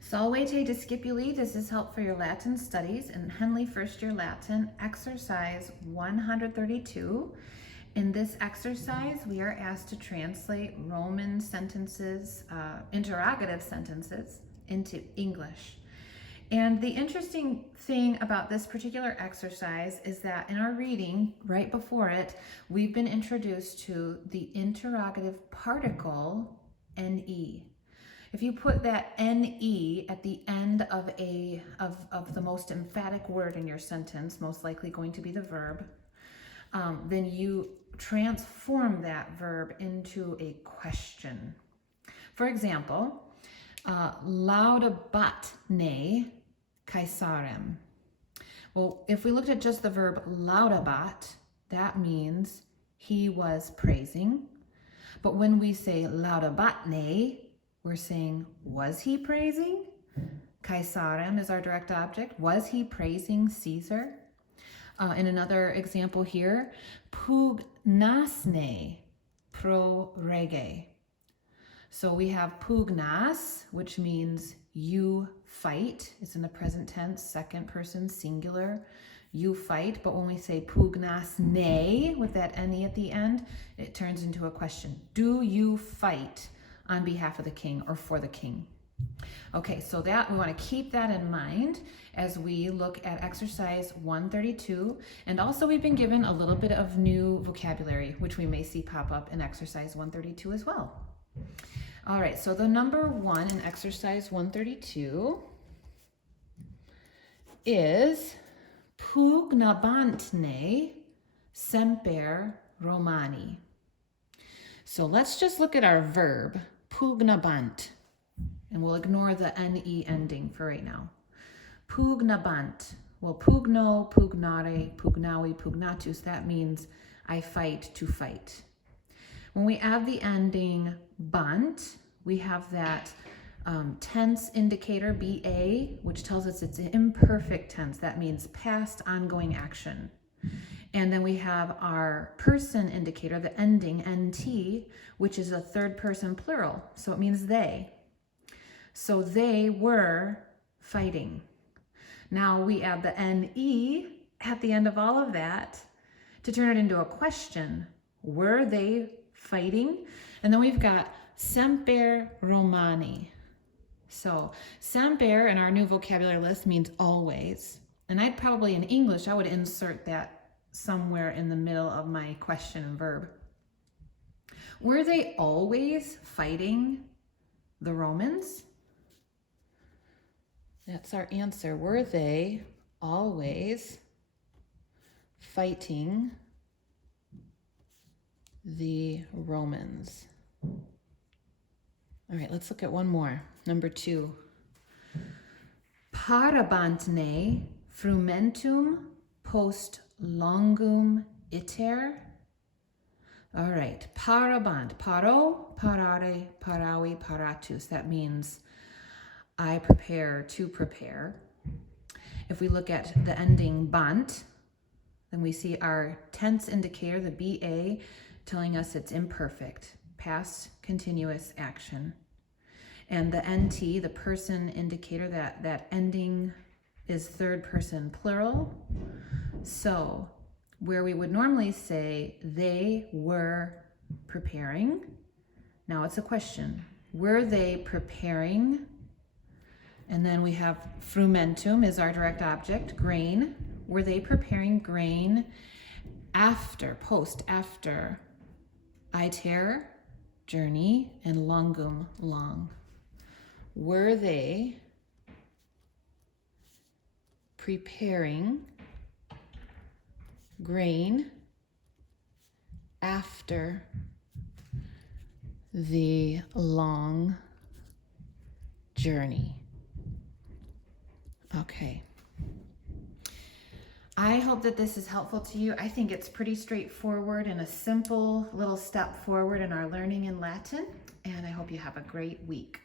Salvete discipuli, this is help for your Latin studies in Henle First Year Latin, exercise 132. In this exercise, we are asked to translate Roman sentences, interrogative sentences, into English. And the interesting thing about this particular exercise is that in our reading, right before it, we've been introduced to the interrogative particle, ne. If you put that ne at the end of the most emphatic word in your sentence, most likely going to be the verb, then you transform that verb into a question. For example, laudabat ne Caesarem. Well, if we looked at just the verb laudabat, that means he was praising. But when we say laudabat ne, we're saying, was he praising? Caesarem is our direct object. Was he praising Caesar? In another example here, pugnasne pro rege. So we have pugnas, which means you fight. It's in the present tense, second person singular. You fight. But when we say pugnasne with that ne at the end, it turns into a question. Do you fight on behalf of the king or for the king? Okay, so that we want to keep that in mind as we look at exercise 132. And also we've been given a little bit of new vocabulary, which we may see pop up in exercise 132 as well. All right, so the number one in exercise 132 is pugnabantne semper Romani. So let's just look at our verb, pugnabant, and we'll ignore the ne ending for right now. Pugnabant. Well, pugno, pugnare, pugnavi, pugnatus, that means I fight, to fight. When we add the ending bant, we have that tense indicator, ba, which tells us it's an imperfect tense. That means past ongoing action. And then we have our person indicator, the ending nt, which is a third person plural. So it means they. So they were fighting. Now we add the ne at the end of all of that to turn it into a question. Were they fighting? And then we've got semper Romani. So semper in our new vocabulary list means always. And I'd probably, in English, I would insert that somewhere in the middle of my question and verb. Were they always fighting the Romans? That's our answer. Were they always fighting the Romans? All right, let's look at one more. Number 2. Parabantne frumentum post longum iter. All right, parabant, paro, parare, paravi, paratus. That means I prepare, to prepare. If we look at the ending bant, then we see our tense indicator, the ba, telling us it's imperfect, past continuous action. And the nt, the person indicator, that ending is third person plural. So where we would normally say they were preparing, now it's a question. Were they preparing? And then we have frumentum is our direct object, grain. Were they preparing grain after, post, after, iter, journey, and longum, long? Were they preparing grain after the long journey? Okay. I hope that this is helpful to you. I think it's pretty straightforward and a simple little step forward in our learning in Latin, and I hope you have a great week.